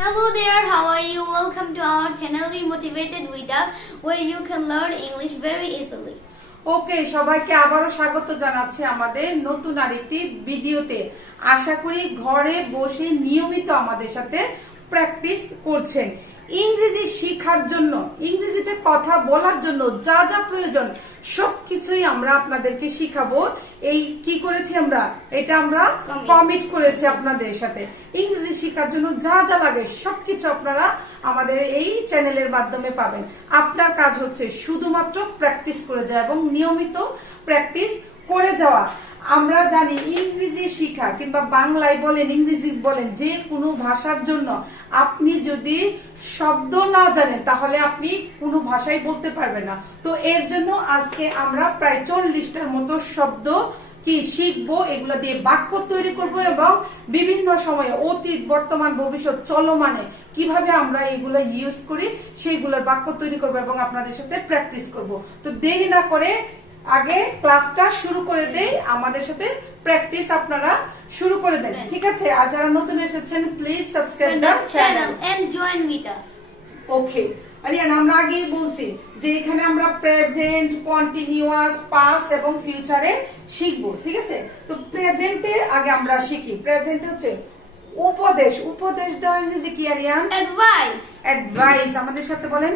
Hello there, how are you? Welcome to our channel Be Motivated with Us, where you can learn English very easily. ওকে, সবাইকে আবারও স্বাগত জানাচ্ছি আমাদের নতুন আরেকটি ভিডিওতে। আশা করি ঘরে বসে নিয়মিত আমাদের সাথে প্র্যাকটিস করছেন। ইংরেজি শেখার জন্য, ইংরেজিতে কথা বলার জন্য যা যা প্রয়োজন সবকিছুই আমরা আপনাদেরকে শিখাবো। এই কি করেছি আমরা, এটা আমরা কমিট করেছি আপনাদের সাথে। ইংরেজি শেখার জন্য যা যা লাগে সবকিছু আপনারা আমাদের এই চ্যানেলের মাধ্যমে পাবেন। আপনার কাজ হচ্ছে শুধুমাত্র প্র্যাকটিস করে যাওয়া এবং নিয়মিত প্র্যাকটিস করে যাওয়া। আমরা জানি ইংরেজি শিখা কিংবা বাংলায় বলেন ইংরেজি বলেন যে কোনো ভাষার জন্য আপনি যদি শব্দ না জানেন তাহলে আপনি কোনো ভাষাই বলতে পারবেন না। তো এর জন্য আজকে আমরা প্রায় 40টার মতো শব্দ কি শিখবো, এগুলো দিয়ে বাক্য তৈরি করব এবং বিভিন্ন সময়ে অতীত বর্তমান ভবিষ্যৎ চলমানে কিভাবে আমরা এগুলো ইউজ করি সেইগুলোর বাক্য তৈরি করব এবং আপনাদের সাথে প্র্যাকটিস করব। তো দেরি না করে আগে ক্লাসটা শুরু করে দেই, আমাদের সাথে প্র্যাকটিস আপনারা শুরু করে দেন, ঠিক আছে? আর যারা নতুন এসেছেন please subscribe the channel and join with us. ওকে, আরিয়ান, আমরা আগেই বলছি যে এখানে আমরা প্রেজেন্ট, কন্টিনিউয়াস, পাস্ট এবং ফিউচারে শিখবো, ঠিক আছে? তো প্রেজেন্টে আগে আমরা শিখি। প্রেজেন্ট হচ্ছে উপদেশ। উপদেশ দেওয়া ইংরেজি কি আরিয়ান? Advice. অ্যাডভাইস। আমাদের সাথে বলেন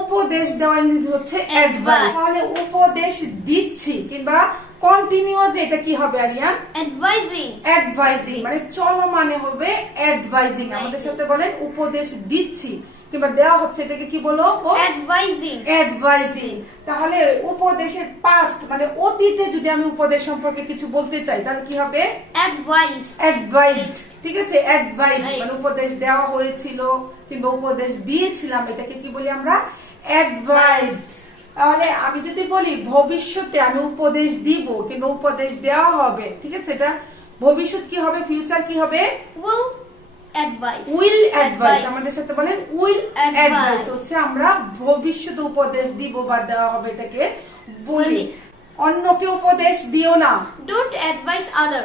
উপদেশ দেওয়া ইংরেজি হচ্ছে অ্যাডভাইস। তাহলে উপদেশ দিচ্ছি কিংবা কন্টিনিউয়াস, এটা কি হবে আরিয়ান? Advising. অ্যাডভাইজিং, মানে চলমানে হবে অ্যাডভাইজিং। আমাদের সাথে বলেন উপদেশ দিচ্ছি কিংবা দেওয়া হচ্ছে, এটাকে কি বলো? Advising. অ্যাডভাইজিং। তাহলে উপদেশের পাস্ট মানে অতীতে যদি আমি উপদেশ সম্পর্কে কিছু বলতে চাই তাহলে কি হবে? Advice. অ্যাডভাইসড, ঠিক আছে? অ্যাডভাইস মানে উপদেশ দেওয়া হয়েছিল কিংবা উপদেশ দিয়েছিলাম, এটাকে কি বলি আমরা? অ্যাডভাইসড। তাহলে আমি যদি বলি ভবিষ্যতে আমি উপদেশ দিব কিংবা উপদেশ দেওয়া হবে, ঠিক আছে? এটা ভবিষ্যৎ কি হবে, ফিউচার কি হবে? Will advise. Will advice. আমাদের সাথে বলেন উইল অ্যাডভাইস হচ্ছে আমরা ভবিষ্যতে উপদেশ দিব বা দেওয়া হবে, এটাকে বলি। অন্যকে উপদেশ দিও না। Don't advise other.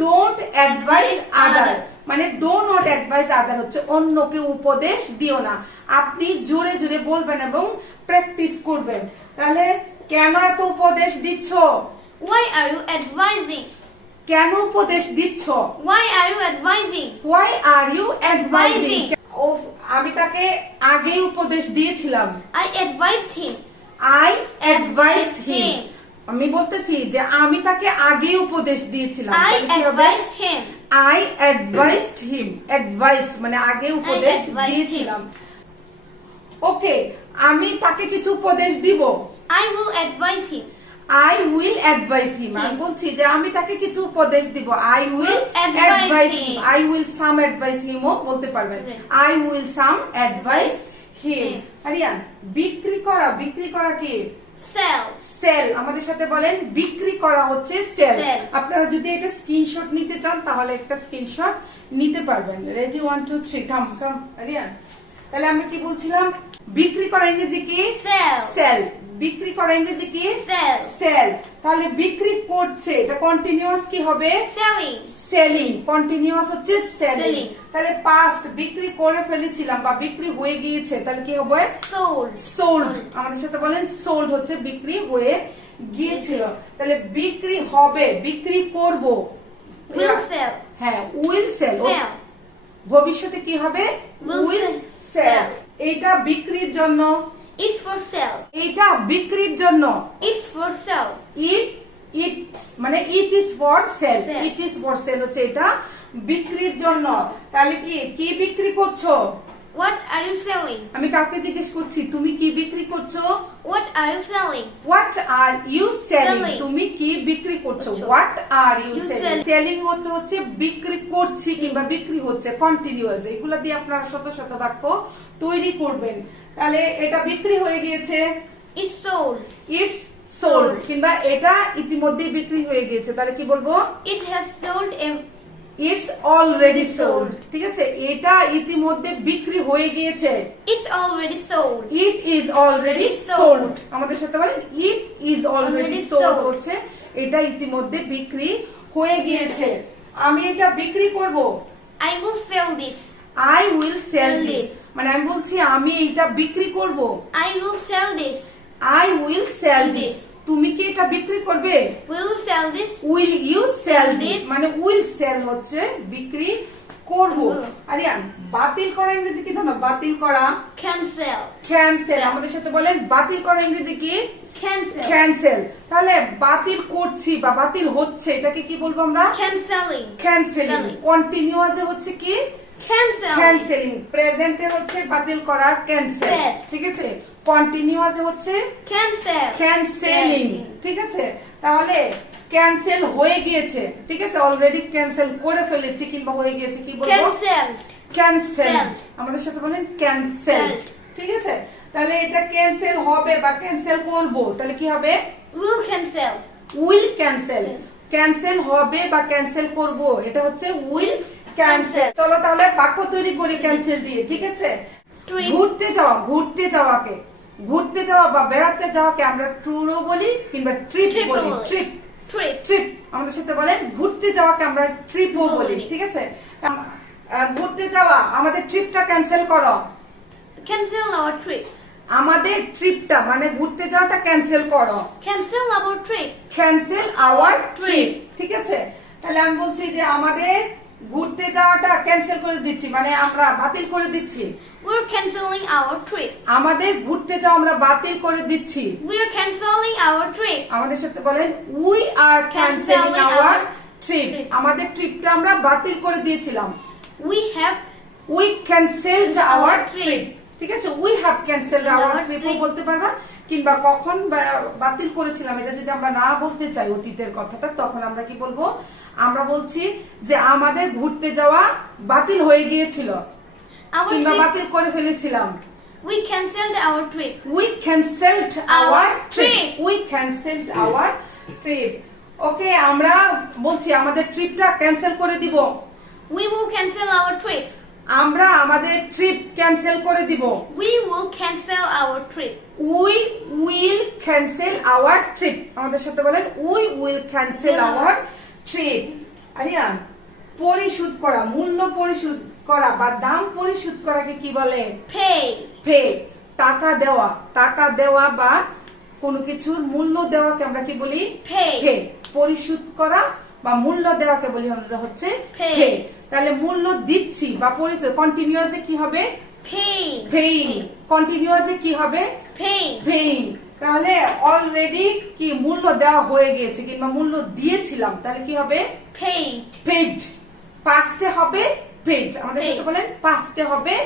Don't advise other, মানে ডো নট অ্যাডভাইস আদার হচ্ছে অন্যকে উপদেশ দিও না। আপনি জোরে জোরে বলবেন এবং প্র্যাকটিস করবেন। তাহলে কেন এত উপদেশ দিচ্ছ? Why are you advising? কেন উপদেশ দিচ্ছ? Why are you advising? Why are you advising? আমি তাকে আগেই উপদেশ দিয়েছিলাম। I advised him. I advised him. আমি বলতেছি যে আমি তাকে আগে উপদেশ দিয়েছিলাম। I advised him. I advised him. Advised মানে আগে উপদেশ দিয়েছিলাম। ওকে, আমি তাকে কিছু উপদেশ দিব। I will advise him. I will advise him. আমি বলছি যে আমি তাকে কিছু উপদেশ দিব। I will advise him. I will some advise him ও বলতে পারবেন। I will some advise him. Aryan, বিক্রি করা, বিক্রি করা কি? Sell. সেল। আমাদের সাথে বলেন বিক্রি করা হচ্ছে সেল। Sell. আপনারা যদি এটা স্ক্রিনশট নিতে চান তাহলে একটা স্ক্রিনশট নিতে পারবেন। রেডি, 1 2 3 কাম কাম আরিয়ান। তাহলে আমি কি বলছিলাম? বিক্রি করা ইংরেজি কি? Sell. সেল। বিক্রি করা ইংরেজি কি? Sell. সেল। তাহলে বিক্রি করছে, এটা কন্টিনিউয়াস কি হবে? Selling. সেলিং। কন্টিনিউয়াস হচ্ছে সেলিং। Selling. তাহলে পাস্ট বিক্রি করে ফেলেছিলাম বা বিক্রি হয়ে গিয়েছে, তাহলে কি হবে? Sold. সোল্ড। আমাদের সাথে বলেন সোল্ড হচ্ছে বিক্রি হয়ে গিয়েছিল। তাহলে বিক্রি হবে, বিক্রি করব। Will sell. হ্যাঁ, উইল সেল। Sell. ভবিষ্যতে কি হবে? Will sell. sell. এটা বিক্রির জন্য। It's for sale. এটা বিক্রির জন্য। It's for sale. ইট মানে it is for sale. Sell. It is for sale হচ্ছে এটা বিক্রির জন্য। তাহলে কি বিক্রি করছো? What are you selling? আমি কাউকে জিজ্ঞেস করছি তুমি কি বিক্রি করছো? What are you selling? What are you selling? Selling. তুমি কি বিক্রি করছো? করছো। What are you You selling? selling. Selling হতে হচ্ছে বিক্রি করছি কিংবা বিক্রি হচ্ছে, কন্টিনিউয়াস। এগুলা দিয়ে আপনারা শত শত বাক্য তৈরি করবেন। তাহলে এটা বিক্রি হয়ে গিয়েছে, It's sold. ইটস সোল্ড, কিংবা এটা ইতিমধ্যে বিক্রি হয়ে গিয়েছে, তাহলে কি বলবো? It has sold a it's already sold, ঠিক আছে? এটা ইতিমধ্যে বিক্রি হয়ে গিয়েছে। It's already sold. It is already sold. আমাদের সাথে বলেন ইট ইজ অলরেডি সোল্ড হচ্ছে এটা ইতিমধ্যে বিক্রি হয়ে গিয়েছে। আমি এটা বিক্রি করব। I will sell this. I will sell Sell this. this. মানে আমি বলছি আমি এটা বিক্রি করব। I will sell this. I will sell Sell this. this. তুমি কি এটা বিক্রি করবে? Will you sell this? Will you sell Sell this? this. মানে will sell হচ্ছে বিক্রি করব। করব। আরিয়ান, বাতিল করা ইংরেজি কি জানো? বাতিল করা Cancel. ক্যান্সেল। আমাদের সাথে বলেন বাতিল করা ইংরেজি কি? Cancel. ক্যান্সেল। তাহলে বাতিল করছি বা বাতিল হচ্ছে এটাকে কি বলবো আমরা? Canceling. ক্যান্সেলিং। Canceling. কন্টিনিউয়াসে হচ্ছে কি? Canceling. ক্যান্সেলিং। প্রেজেন্টে হচ্ছে বাতিল করা ক্যান্সেল, Yes. ঠিক আছে? কন্টিনিউয়াসে হচ্ছে Cancel. ক্যান্সেলিং, ঠিক আছে? তাহলে ক্যান্সেল হয়ে গিয়েছে, ঠিক আছে? অলরেডি ক্যান্সেল করে ফেলেছি কিংবা হয়ে গিয়েছে, কি বলবো? Cancelled. ক্যান্সেল। Cancelled. আমাদের সাথে বলেন ক্যান্সেল, Cancelled. ঠিক আছে? তাহলে এটা ক্যান্সেল হবে বা ক্যান্সেল করব, তাহলে কি হবে? Will cancel. Will cancel. Cancel হবে বা ক্যান্সেল করব, এটা হচ্ছে উইল ক্যান্সেল। চলো তাহলে বাক্য তৈরি করি ক্যান্সেল দিয়ে, ঠিক আছে? Trip. ঘুরতে যাওয়া, ঘুরতে যাওয়াকে, ঘুরতে যাওয়া বা বেড়াতে যাওয়াকে আমরা ট্যুরও বলি কিংবা ট্রিপ Trip বলি। বলি। Trip, Trip. ট্রিপ। আমাদের সাথে বলেন ঘুরতে যাওয়াকে আমরা ট্রিপও বলি, বলি। ঠিক আছে? ঘুরতে যাওয়া, আমাদের ট্রিপটা ক্যান্সেল করো। Cancel our trip. আমাদের ট্রিপটা মানে ঘুরতে যাওয়াটা ক্যান্সেল করো। Cancel our trip. Cancel hour trip, Trip. ঠিক আছে? তাহলে আমি বলছি যে আমাদের ঘুরতে যাওয়াটা ক্যান্সেল করে দিচ্ছি, মানে আমরা বাতিল করে দিচ্ছি। We're canceling our trip. আমাদের ঘুরতে যাওয়া আমরা বাতিল করে দিচ্ছি। We're canceling our trip. আমাদের সাথে বলেন we are cancelling Cancelling our our trip. trip. আমাদের ট্রিপটা আমরা বাতিল করে দিয়েছিলাম। We have we cancelled our Our trip, trip. ঠিক আছে? We have cancelled Our our ট্রিপও trip. বলতে পারবা, কিংবা কখন বাতিল করেছিলাম এটা যদি আমরা না বলতে চাই অতীতের কথাটা, তখন আমরা কি বলবো? আমরা বলছি যে আমাদের ঘুরতে যাওয়া বাতিল হয়ে গিয়েছিল our কিংবা trip. বাতিল করে ফেলেছিলাম। We cancelled our trip. We cancelled our Our trip. trip. We cancelled our trip. ওকে, আমরা বলছি আমাদের ট্রিপটা ক্যান্সেল করে দিব। We will cancel our trip. আমরা আমাদের ট্রিপ ক্যান্সেল করে দিব। We will cancel our trip. We will cancel our trip. আমাদের সাথে বলেন we will cancel our trip. Aryan, পরিশোধ করা, মূল্য পরিশোধ করা বা দাম পরিশোধ করাকে কি বলে? Pay. পে। টাকা দেওয়া, টাকা দেওয়া বা কোনো কিছুর মূল্য দেওয়াকে আমরা কি বলি? Pay. পে। পরিশোধ করা বা মূল্য দেওয়াকে বলি আমরা হচ্ছে Pay. পে। তাহলে মূল্য দিচ্ছি বা পরিশোধ, কন্টিনিউয়াসে কি হবে? Paying. পেইং। কন্টিনিউয়াসে কি হবে? Paying. পেইং। তাহলে অলরেডি কি মূল্য দেওয়া হয়ে গিয়েছে কিংবা মূল্য দিয়েছিলাম, তাহলে কি হবে? Paid. পেড। পাস্টে হবে পেড। আমাদের Paid. সাথে বলেন পাস্টে হবে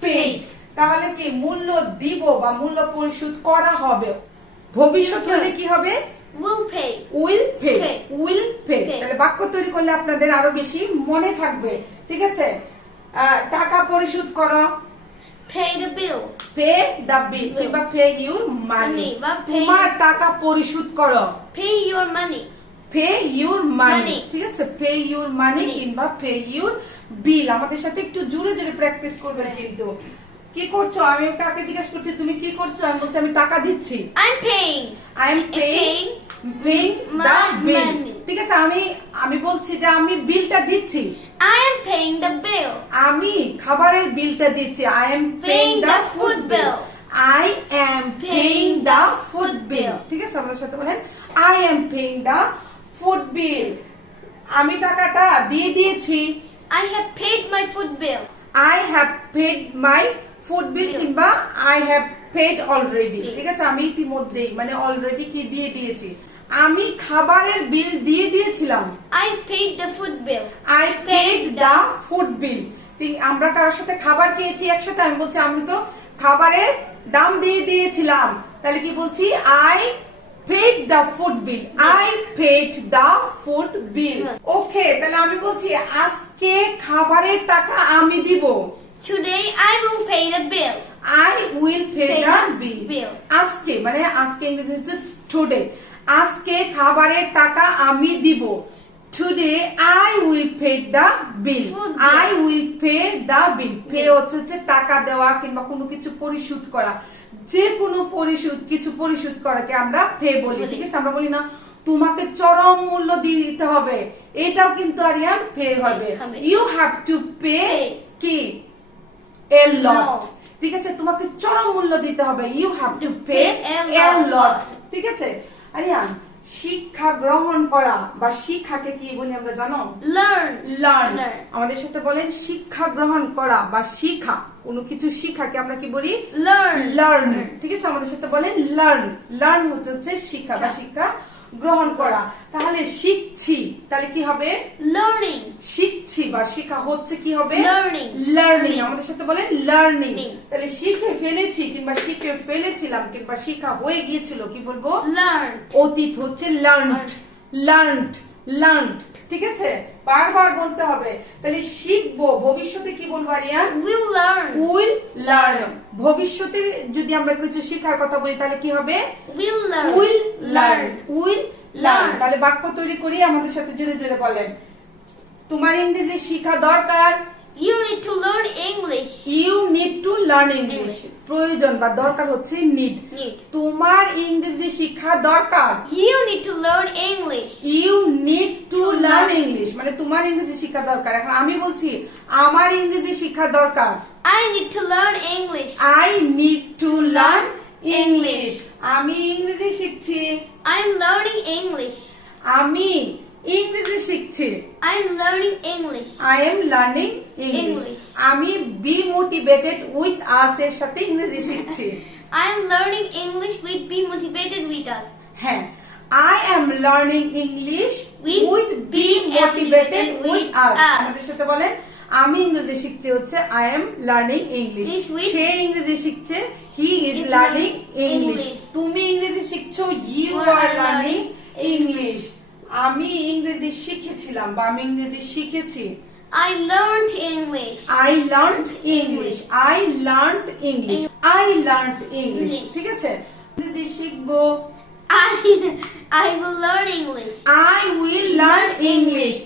পেড। Paid. তাহলে কি মূল্য দিব বা মূল্য পরিশোধ করা হবে। ভবিষ্যৎ হলে কি হবে? Will pay. Will pay. Pay. Will pay. Pay. তাহলে বাক্য তৈরি করলে আপনাদের আরো বেশি মনে থাকবে, ঠিক আছে? টাকা পরিশোধ করো, Pay the bill. Pay the বিল কিংবা পে ইউর মানি। Money বা pay- তোমার টাকা পরিশোধ করো, Pay your money. Pay your money, Money. ঠিক আছে? Pay your money Money. কিংবা পে ইউর বিল। আমাদের সাথে একটু জোরে জোরে প্র্যাকটিস করবেন কিন্তু। কি করছো? আমি কাকে জিজ্ঞেস করছি তুমি কি করছো? আমি বলছি আমি টাকা দিচ্ছি। I'm paying. I am Paying paying the my bill, money. ঠিক আছে? আমি বলছি যে আমি বিলটা দিচ্ছি। I am paying the bill. আমি খাবারের বিলটা দিচ্ছি। I am paying Paying the the food food bill. bill. I am paying the food bill, ঠিক আছে? আমাদের সাথে বলেন I am paying the food bill. আমি টাকাটা দিয়ে দিয়েছি। I have paid my food bill. I have paid my food bill Bill. কিংবা I have paid already, Bill. ঠিক আছে? আমি ইতিমধ্যেই মানে অলরেডি কি দিয়ে দিয়েছি। আমি খাবারের বিল দিয়ে দিয়েছিলাম। I paid the food bill. I paid Paid the the- food bill. আমরা কারোর সাথে খাবার খেয়েছি একসাথে, আমি বলছি আমি তো খাবারের দাম দিয়ে দিয়েছিলাম, তাহলে কি বলছি? I paid the food bill. I paid the food bill. Okay, তাহলে আমি বলছি আজকে খাবারের টাকা আমি দিব। Today I will pay the bill. I will pay Pay the the bill. bill. আজকে মানে আজকে ইংরেজি হচ্ছে টুডে। আজকে খাবারের টাকা আমি দিব। Today I will pay the bill. Food bill. I will pay the bill. Pay হচ্ছে টাকা দেওয়া কিংবা কোনো কিছু পরিশোধ করা। যে কোনো পরিশোধ, কিছু পরিশোধ করাকে আমরা পে বলি, ঠিক আছে? আমরা বলি না তোমাকে চরম মূল্য দিয়ে দিতে হবে, এটাও কিন্তু আরিয়ান পে হবে। হবে। You have to pay Pay. কি a lot. No. ঠিক আছে, তোমাকে চরম মূল্য দিতে হবে, you have to pay pay a a lot. lot. ঠিক আছে আরিয়ান, শিক্ষা গ্রহণ করা বা শিক্ষাকে কি বলি আমরা জানো? Learn. লার্ন। Learn. আমাদের সাথে বলেন শিক্ষা গ্রহণ করা বা শিক্ষা, কোনো কিছু শিক্ষাকে আমরা কি বলি? Learn. লার্ন। ঠিক আছে, আমাদের সাথে বলেন লার্ন। লার্ন হচ্ছে শিক্ষা বা শিক্ষা গ্রহণ করা। তাহলে শিখছি, তাহলে কি হবে? Learning. শিখছি বা শিক্ষা হচ্ছে কি হবে? Learning. লার্নিং। আমাদের সাথে বলেন লার্নিং। Learning. তাহলে শিখে ফেলেছি কিংবা শিখে ফেলেছিলাম কিংবা শিক্ষা হয়ে গিয়েছিল, কি বলবো? Learn. অতীত হচ্ছে লার্নড। Learned, learned. ঠিক আছে, বারবার বলতে হবে। তাহলে শিখবো, ভবিষ্যতে কি বলবো Aryan? Will learn. Will learn. ভবিষ্যতে যদি আমরা কিছু শেখার কথা বলি তাহলে কি হবে? Will learn. Will learn. Will learn. Learn. তাহলে বাক্য তৈরি করি, আমাদের সাথে জোরে জোরে বলেন। তোমার ইংরেজি শেখা দরকার। You need to learn English. You need to learn English. প্রয়োজন বা দরকার হচ্ছে নিড। Need. তোমার ইংরেজি শিক্ষা দরকার। You need to learn English. You need to learn English, মানে তোমার ইংরেজি শিক্ষা দরকার। এখন আমি বলছি আমার ইংরেজি শিক্ষা দরকার। I need to learn English. I need to learn English. আমি ইংরেজি শিখছি। I'm learning English. আমি ইংরেজি শিখছি। I'm learning English. I am learning English. English. আমি বি মোটিভেটেড উইথ আস এর সাথে ইংরেজি শিখছি। I'm learning English with Be Motivated with Us. হ্যাঁ, I am learning English With with B being motivated motivated with with us. us. আমাদের সাথে বলেন আমি ইংরেজি শিখছি হচ্ছে I am learning English. This with- সে ইংরেজি শিখছে he is is learning learning English. English. তুমি ইংরেজি শিখছো you You R are learning learning English. আমি ইংরেজি শিখেছিলাম বা আমি ইংরেজি শিখেছি। I learned English. I learned English. I learned English. I learned English. English. ঠিক আছে, ইংরেজি শিখবো। I will learn English. I will learn English.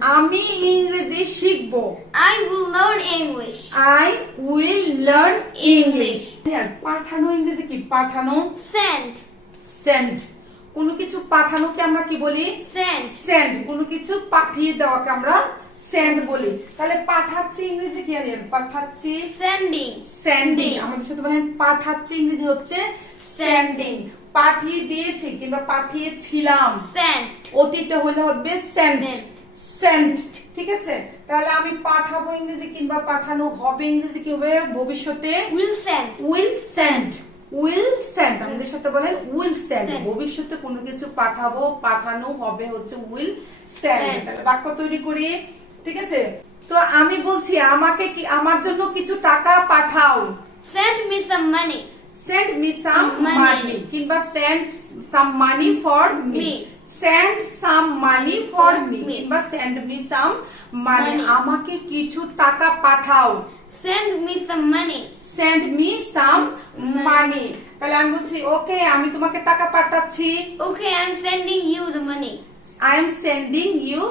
আমি ইংরেজি শিখবো। I will learn English. I will learn English. English. পাঠানো ইংরেজি কি? পাঠানো। Send. সেন্ড। কোনো কিছু পাঠানোকে আমরা কি বলি? Send. সেন্ড। কোনো কিছু পাঠিয়ে দেওয়াকে আমরা সেন্ড বলি। তাহলে পাঠাচ্ছি ইংরেজি কি আরিয়ান? পাঠাচ্ছি Sending. সেন্ডিং। আমাদের সাথে বলেন পাঠাচ্ছি ইংরেজি হচ্ছে সেন্ডিং। পাঠিয়ে দিয়েছি কিংবা পাঠিয়েছিলাম, Send. অতীতে হলে হবে সেন্ড। Sent. সেন্ড। ঠিক আছে, তাহলে আমি পাঠাবো ইংরেজি কিংবা পাঠানো হবে ইংরেজি কি হবে? ভবিষ্যতে Will send. Will send. Will send. আমাদের সাথে বলেন উইল সেন্ড। Send. ভবিষ্যতে কোনো কিছু পাঠাবো, পাঠানো হবে হচ্ছে উইল সেন্ড। Send. তাহলে বাক্য তৈরি করি। ঠিক আছে, তো আমি বলছি আমাকে কি, আমার জন্য কিছু টাকা পাঠাও। Send me some money. Send me some Money. money কিংবা send some money for me. Me. Send some money for me Me. কিংবা send me some money. Money. আমাকে কিছু টাকা পাঠাও। Send me some money. Send me some money. তাহলে আমি বলছি ওকে, আমি তোমাকে টাকা পাঠাচ্ছি। Okay, I'm sending you the money. I am sending you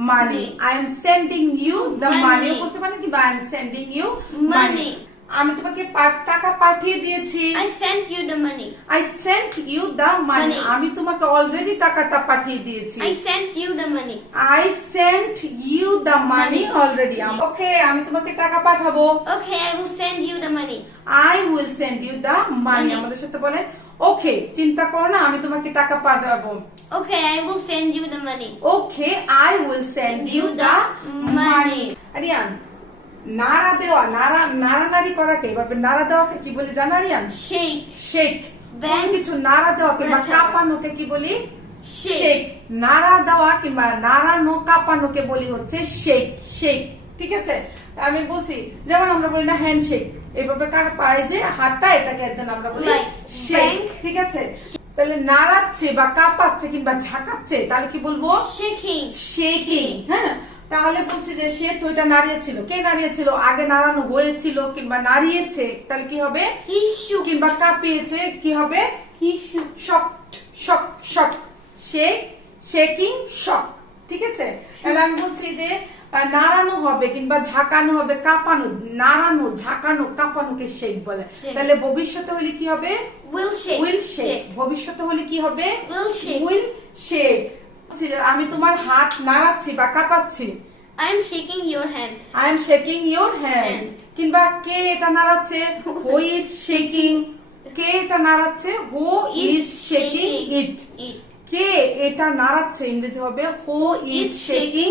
money. Money. I am sending you the Money. money বলতে পারেন কিংবা I am sending you money. Money. আমি তোমাকে টাকা পাঠিয়ে দিয়েছি। I sent you the money. I sent you the money. Money. আমি তোমাকে অলরেডি টাকাটা পাঠিয়ে দিয়েছি। I sent you the money. I sent you the money Money. already. ওকে, আমি তোমাকে টাকা পাঠাবো। Okay, I will send you the money. I will send you the money. Money. আমাদের সাথে বলেন ওকে, চিন্তা করো না, আমি তোমাকে টাকা পাঠাবো। Okay, I will send you the money. Okay, I will send you the money. Aryan, নাড়া দেওয়া, নাড়ানাড়ি করাকে বা নাড়া দেওয়াকে কি বলি জানো আরিয়ান? Shake. শেক। Bang. কোনো কিছু নাড়া দেওয়া কিংবা আচ্ছা। কাঁপানোকে কি বলি? Shake. শেক। নাড়া দেওয়া কিংবা নাড়ানো কাঁপানোকে বলি হচ্ছে শেক। শেক। ঠিক আছে, আমি বলছি যেমন আমরা বলি না হ্যান্ডশেক, এভাবে কার পায়ে যে হাতটা, এটাকে এর জন্য আমরা বলি Like শেক। bang. ঠিক আছে, তাহলে নাড়াচ্ছে বা কাঁপাচ্ছে কিংবা ঝাঁকাচ্ছে তাহলে কি বলবো? Shaking. শেকিং। হ্যাঁ, তাহলে বলছি যে সে তো এটা নাড়িয়েছিল। কে নাড়িয়েছিল? আগে নাড়ানো হয়েছিল কিংবা নাড়িয়েছে, তাহলে কি হবে? He shook. কিংবা কাঁপিয়েছে, কি হবে? He shook. Shook shook shook. Shake, shaking, shook. ঠিক আছে, তাহলে আমি বলছি যে নাড়ানো হবে কিংবা ঝাঁকানো হবে, কাঁপানো। নাড়ানো, ঝাঁকানো, কাঁপানোকে শেক বলে। Shake. তাহলে ভবিষ্যতে হলে কি হবে? Will shake. Will shake. ভবিষ্যতে হলে কি হবে? Will shake. Will shake. আমি তোমার হাত নাড়াচ্ছি বা কাঁপাচ্ছি। I'm shaking your hand. I am shaking your hand. Hand. কিংবা কে এটা নাড়াচ্ছে, হু ইজ শেকিং, কে এটা নাড়াচ্ছে, হু ইজ শেকিং ইট, কে এটা নাড়াচ্ছে ইংরেজি হবে হু ইজ শেকিং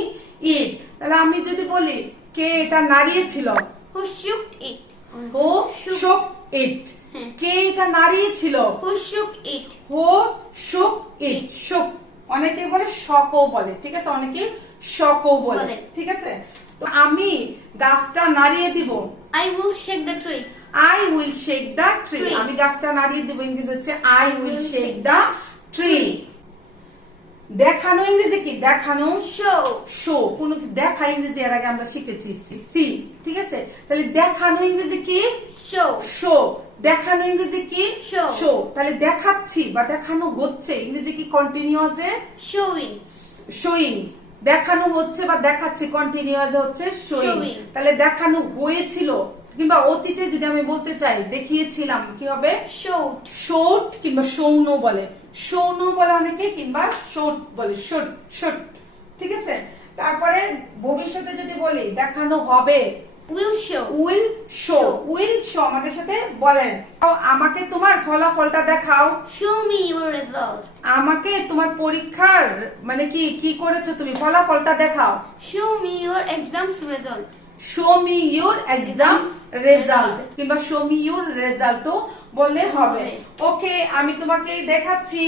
ইট। তাহলে আমি যদি বলি কে এটা নাড়িয়েছিল, Who shook it? হু শুক ইট, কে এটা নাড়িয়েছিল, Who shook it? হু শুক ইট, শুক অনেকে বলে শকও বলে, ঠিক আছে, অনেকে শকও বলে, ঠিক আছে। তো আমি গাছটা নাড়িয়ে দিব, I will shake the tree. I will shake the tree, আমি গাছটা নাড়িয়ে দিব ইংরেজি হচ্ছে I will shake the tree। দেখানো ইংরেজি কি, দেখানো Show. শো, কোন দেখা ইংরেজি এর আগে আমরা শিখেছি সি, ঠিক আছে। তাহলে দেখানো ইংরেজি কি, Show. শো, দেখানো ইংরেজি কি, Show. শো। তাহলে দেখাচ্ছি বা দেখানো হচ্ছে ইংরেজি কি, কন্টিনিউয়াসে Showing. শোয়িং, দেখানো হচ্ছে বা দেখাচ্ছি কন্টিনিউয়াস হচ্ছে শোয়িং। Showing. তাহলে দেখানো হয়েছিল কিংবা অতীতে যদি আমি বলতে চাই দেখিয়েছিলাম কি হবে, Showed. শোট কিংবা সৌন বলে, সৌন বলে অনেকে কিংবা শোট বলে, শোট শোট, ঠিক আছে। তারপরে ভবিষ্যতে যদি বলি দেখানো হবে, Will show. Will show, will show আমাদের সাথে বলেন, আমাকে তোমার ফলাফলটা দেখাও, Show me your result. আমাকে তোমার পরীক্ষার মানে কি কি করেছো তুমি ফলাফলটা দেখাও, Show me your exam's result. Show me your exam result কিংবা শো মি ইউর রেজাল্টও বললে হবে। ওকে আমি তোমাকে দেখাচ্ছি,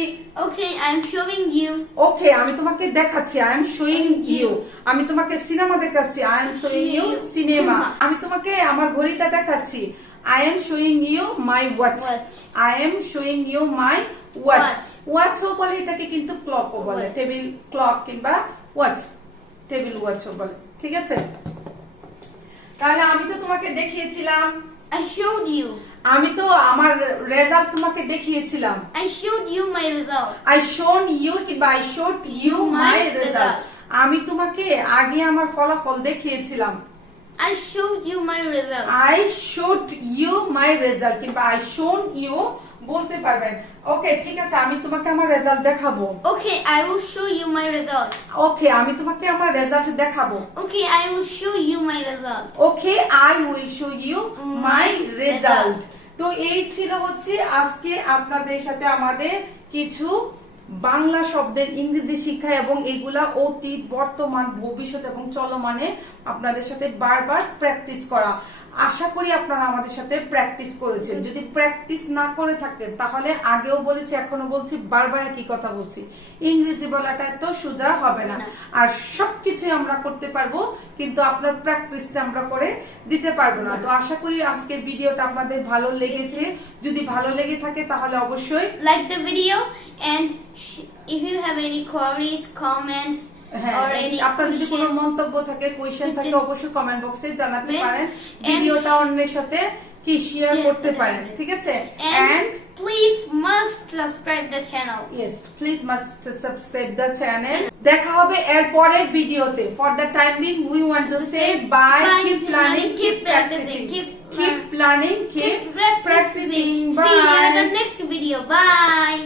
Okay, I'm showing you. ওকে আমি তোমাকে দেখাচ্ছি, আই এম শোয়িং ইউ, আমি তোমাকে সিনেমা দেখাচ্ছি, I am showing you cinema, আমি তোমাকে আমার ঘড়িটা দেখাচ্ছি, I am showing you my watch, I am showing you my watch, ওয়াচও বলে এটাকে কিন্তু ক্লকও বলে, টেবিল ক্লক কিংবা ওয়াচ, টেবিল ওয়াচও বলে, ঠিক আছে। তাহলে আমি তো তোমাকে দেখিয়েছিলাম, I showed you. আমি তো আমার রেজাল্ট তোমাকে দেখিয়েছিলাম, I showed you my result. I shown you কিংবা I showed you my result, আমি তোমাকে আগে আমার ফলাফল দেখিয়েছিলাম, I showed you my result. I showed you my result কিংবা I shown you বলতে পারবেন। ওকে ঠিক আছে, আমি তোমাকে আমার রেজাল্ট দেখাবো, Okay, I will show you my result. ওকে আমি তোমাকে আমার রেজাল্ট দেখাবো, Okay, I will show you my result. Okay I will show you my result. তো এই ছিল হচ্ছে আজকে আপনাদের সাথে আমাদের কিছু বাংলা শব্দের ইংরেজি শিক্ষা এবং এগুলা অতীত বর্তমান ভবিষ্যৎ এবং চলমানে আপনাদের সাথে বারবার প্র্যাকটিস করা। আশা করি আপনারা আমাদের সাথে প্র্যাকটিস করেছেন, যদি প্র্যাকটিস না করে থাকেন তাহলে আগেও বলেছি এখনো বলছি বারবার একই কথা বলছি, ইংরেজি বলাটা এত সোজা হবে না, আর সবকিছু আমরা করতে পারবো কিন্তু আপনার প্র্যাকটিসটা আমরা করে দিতে পারবো না। তো আশা করি আজকের ভিডিওটা আপনাদের ভালো লেগেছে, যদি ভালো লেগে থাকে তাহলে অবশ্যই Like the video, and if you have any queries, comments, or any আপনার যদি কোনো question, মন্তব্য থাকে, কোয়েশ্চেন থাকে অবশ্যই কমেন্ট বক্সে জানাতে পারেন, And- ভিডিওটা অন্যের সাথে কি শেয়ার করতে পারেন, ঠিক আছে। and please must subscribe the channel. Yes, please must subscribe the channel. দেখা হবে এর পরের ভিডিওতে। For the time being, we want to say bye. Bye. Keep learning, keep Keep practicing. practicing. Keep learning, keep practicing. See you in the Bye. next video. Bye.